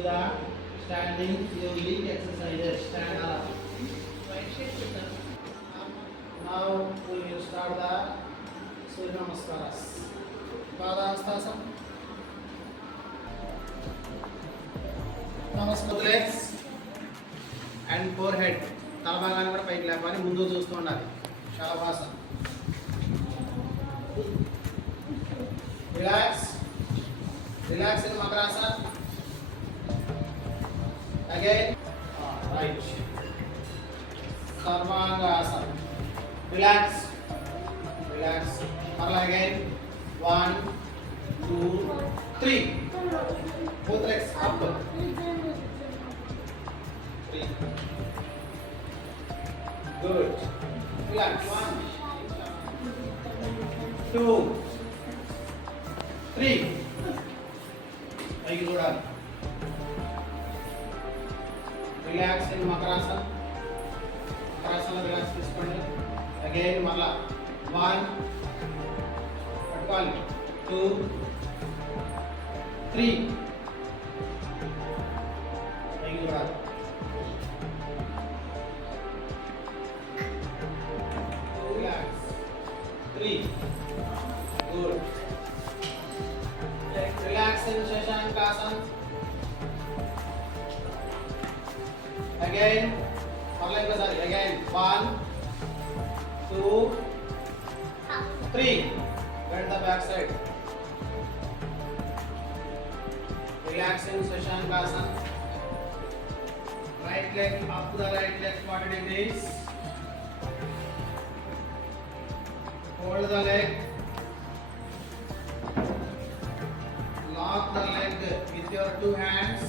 do the standing leg exercises. Stand up. Now we will start the Surya Namaskaras. Padahastasana. Namaskar. Legs and forehead. తల భాగాన్ని కూడా పైకి లేపాలి, ముందు చూస్తూ ఉండాలి. Shalabhasana. Relax. Relax in Makrasana. Again. Right. Sarvangasana. Relax. Relax. Marla again. 1, 2, 3. Both legs up. 3. Good. Relax. 1, 2, 3. Payiki చూడాలి. Relax in Makrasana. Makrasana relax తీసుకోండి. Again మళ్ళా 1 పట్టుకోవాలి, 2, 3. పైకి చూడాలి. Relax. 3. Good. Relax in Shashankasana. Again, again 1, 2, 3. Bend the back side. Relax in Shashankasana. Right leg up to the right leg 40 degrees. Hold the leg. Lock the leg with your 2 hands.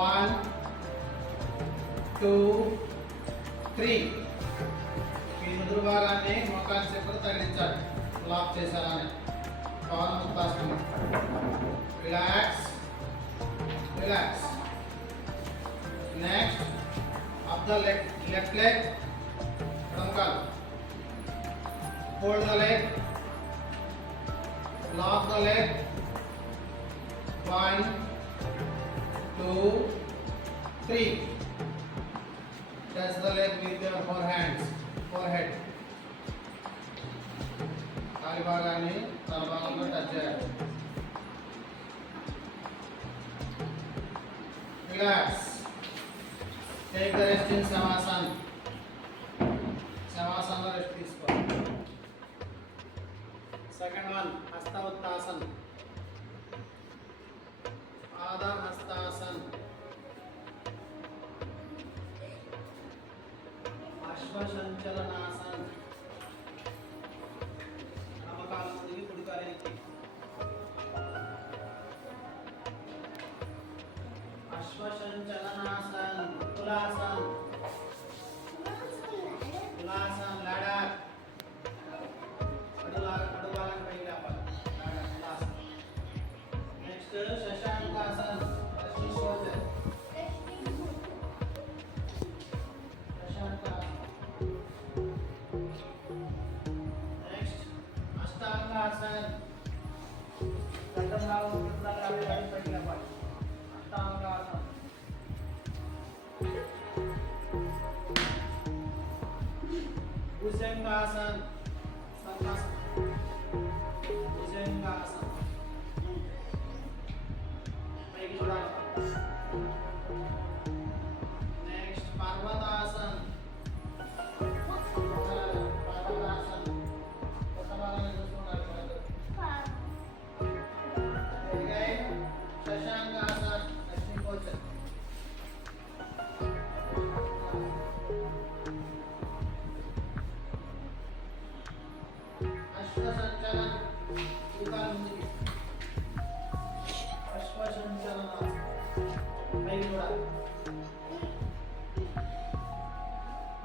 1, 2, 3. ఈ ముద్ర భాగాన్ని మోకాలు చెప్పులు తగిలించాలి. లాక్ చేశారని పవనముక్తాసనం. Relax. Relax. Next up the leg, left leg ఎడమకాలు. Hold the leg. Lock the leg. 1, 2, 3. Touch the leg with your 4 hands. Forehead. కాలి భాగాన్ని తల భాగంలో టచ్ చేయాలి. Relax. Take the rest in Savasana. Savasana rest తీసుకో. Second one, Hasta Uttasana. Adha Hastasana. Ashwa Sanchalanasana. Namakalam దిగి కుడికాలేనికి. Ashwa Sanchalanasana. Tulasana. Tulasana ladder. Next, Shashankasana. Next, Ashtangasana. Ashtangasana. Bhujangasana. Bhujangasana. పైకి చూడాలి. నెక్స్ట్ పర్వతాసన. పర్వతాసన. కొత్త భాగాన్ని చూసుకున్నారు. శశాంకాసన. లక్ష్మీ పోచన్. అశ్వసంచలన. తూకాలు ముందుకి. అశ్వసంచలన. పైకి చూడాలి.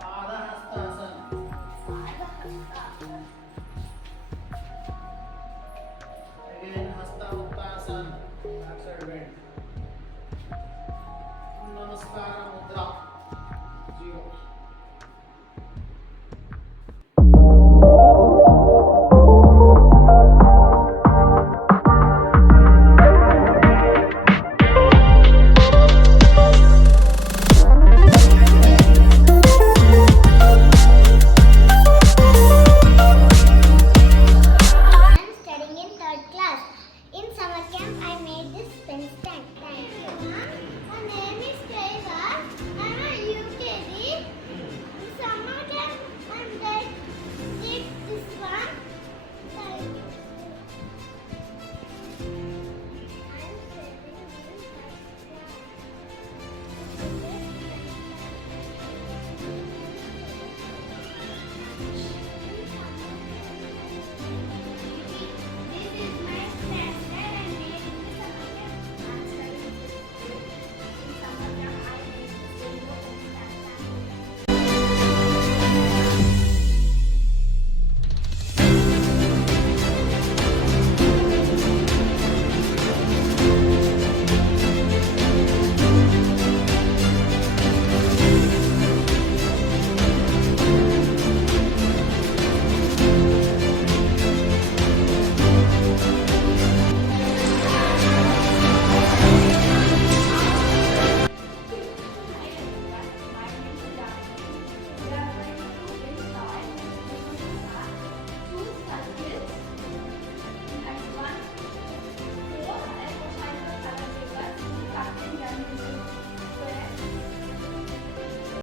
పాదహస్తాసన. Again, Hasta Uttasana. Back side bend. Namaskara Mudra.